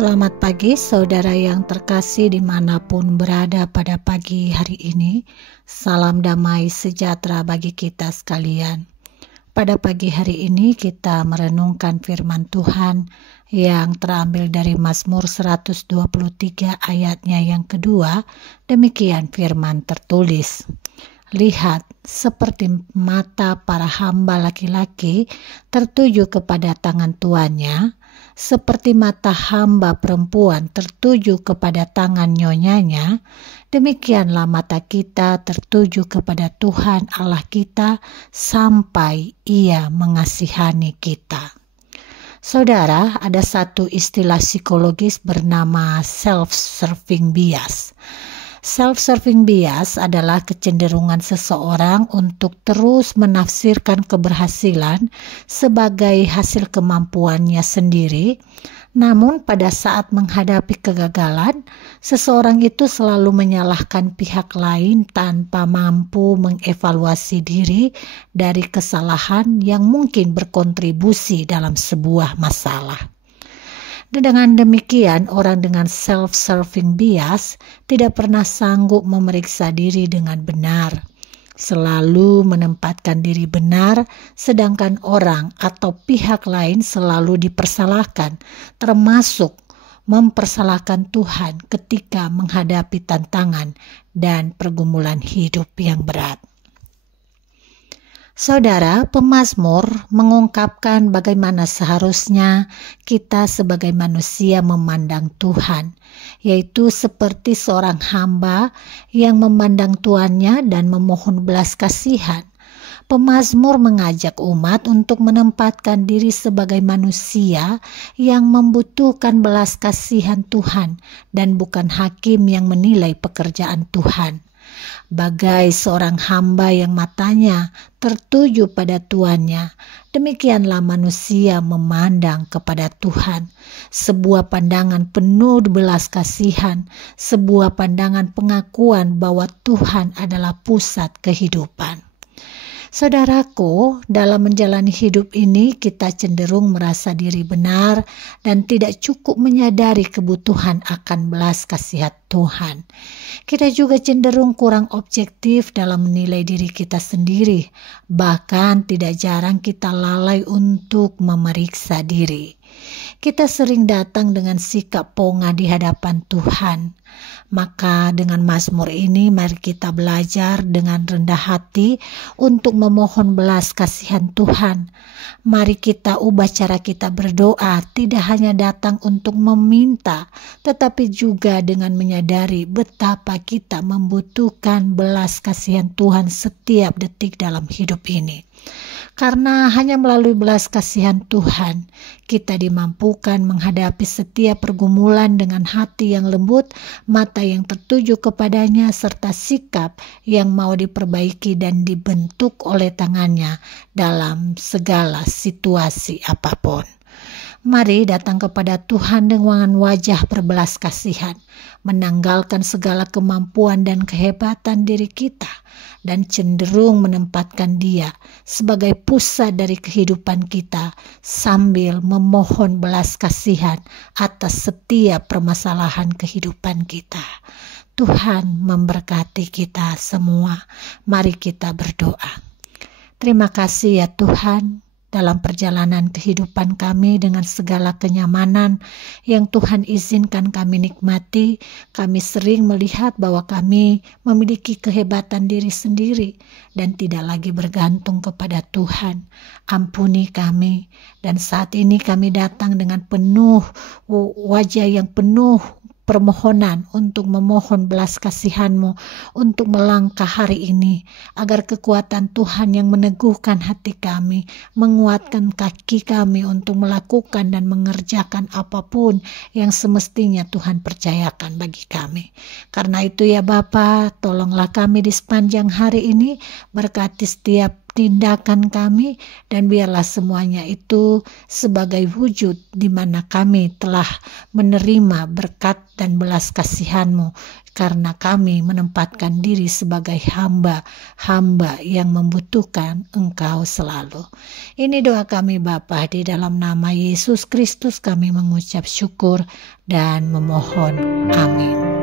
Selamat pagi saudara yang terkasih dimanapun berada pada pagi hari ini. Salam damai sejahtera bagi kita sekalian. Pada pagi hari ini kita merenungkan firman Tuhan yang terambil dari Mazmur 123 ayatnya yang kedua. Demikian firman tertulis. Lihat, seperti mata para hamba laki-laki tertuju kepada tangan tuannya, seperti mata hamba perempuan tertuju kepada tangan nyonyanya, demikianlah mata kita tertuju kepada Tuhan Allah kita sampai Ia mengasihani kita. Saudara, ada satu istilah psikologis bernama self-serving bias. Self-serving bias adalah kecenderungan seseorang untuk terus menafsirkan keberhasilan sebagai hasil kemampuannya sendiri. Namun pada saat menghadapi kegagalan, seseorang itu selalu menyalahkan pihak lain tanpa mampu mengevaluasi diri dari kesalahan yang mungkin berkontribusi dalam sebuah masalah. Dan dengan demikian, orang dengan self-serving bias tidak pernah sanggup memeriksa diri dengan benar. Selalu menempatkan diri benar, sedangkan orang atau pihak lain selalu dipersalahkan, termasuk mempersalahkan Tuhan ketika menghadapi tantangan dan pergumulan hidup yang berat. Saudara, pemazmur mengungkapkan bagaimana seharusnya kita sebagai manusia memandang Tuhan, yaitu seperti seorang hamba yang memandang tuannya dan memohon belas kasihan. Pemazmur mengajak umat untuk menempatkan diri sebagai manusia yang membutuhkan belas kasihan Tuhan dan bukan hakim yang menilai pekerjaan Tuhan. Bagai seorang hamba yang matanya tertuju pada tuannya, demikianlah manusia memandang kepada Tuhan. Sebuah pandangan penuh belas kasihan, sebuah pandangan pengakuan bahwa Tuhan adalah pusat kehidupan. Saudaraku, dalam menjalani hidup ini kita cenderung merasa diri benar dan tidak cukup menyadari kebutuhan akan belas kasihan Tuhan. Kita juga cenderung kurang objektif dalam menilai diri kita sendiri, bahkan tidak jarang kita lalai untuk memeriksa diri. Kita sering datang dengan sikap pongah di hadapan Tuhan. Maka dengan Mazmur ini mari kita belajar dengan rendah hati untuk memohon belas kasihan Tuhan. Mari kita ubah cara kita berdoa, tidak hanya datang untuk meminta, tetapi juga dengan menyadari betapa kita membutuhkan belas kasihan Tuhan setiap detik dalam hidup ini. Karena hanya melalui belas kasihan Tuhan, kita dimampukan menghadapi setiap pergumulan dengan hati yang lembut, mata yang tertuju kepadanya, serta sikap yang mau diperbaiki dan dibentuk oleh tangannya dalam segala situasi apapun. Mari datang kepada Tuhan dengan wajah berbelas kasihan, menanggalkan segala kemampuan dan kehebatan diri kita, dan cenderung menempatkan Dia sebagai pusat dari kehidupan kita sambil memohon belas kasihan atas setiap permasalahan kehidupan kita. Tuhan memberkati kita semua. Mari kita berdoa. Terima kasih ya Tuhan, dalam perjalanan kehidupan kami dengan segala kenyamanan yang Tuhan izinkan kami nikmati, kami sering melihat bahwa kami memiliki kehebatan diri sendiri dan tidak lagi bergantung kepada Tuhan. Ampuni kami, dan saat ini kami datang dengan penuh wajah yang penuh permohonan untuk memohon belas kasihan-Mu untuk melangkah hari ini, agar kekuatan Tuhan yang meneguhkan hati kami, menguatkan kaki kami untuk melakukan dan mengerjakan apapun yang semestinya Tuhan percayakan bagi kami. Karena itu ya Bapa, tolonglah kami di sepanjang hari ini, berkati setiap tindakan kami, dan biarlah semuanya itu sebagai wujud di mana kami telah menerima berkat dan belas kasihan-Mu, karena kami menempatkan diri sebagai hamba yang membutuhkan Engkau selalu. Ini doa kami Bapa, di dalam nama Yesus Kristus kami mengucap syukur dan memohon. Amin.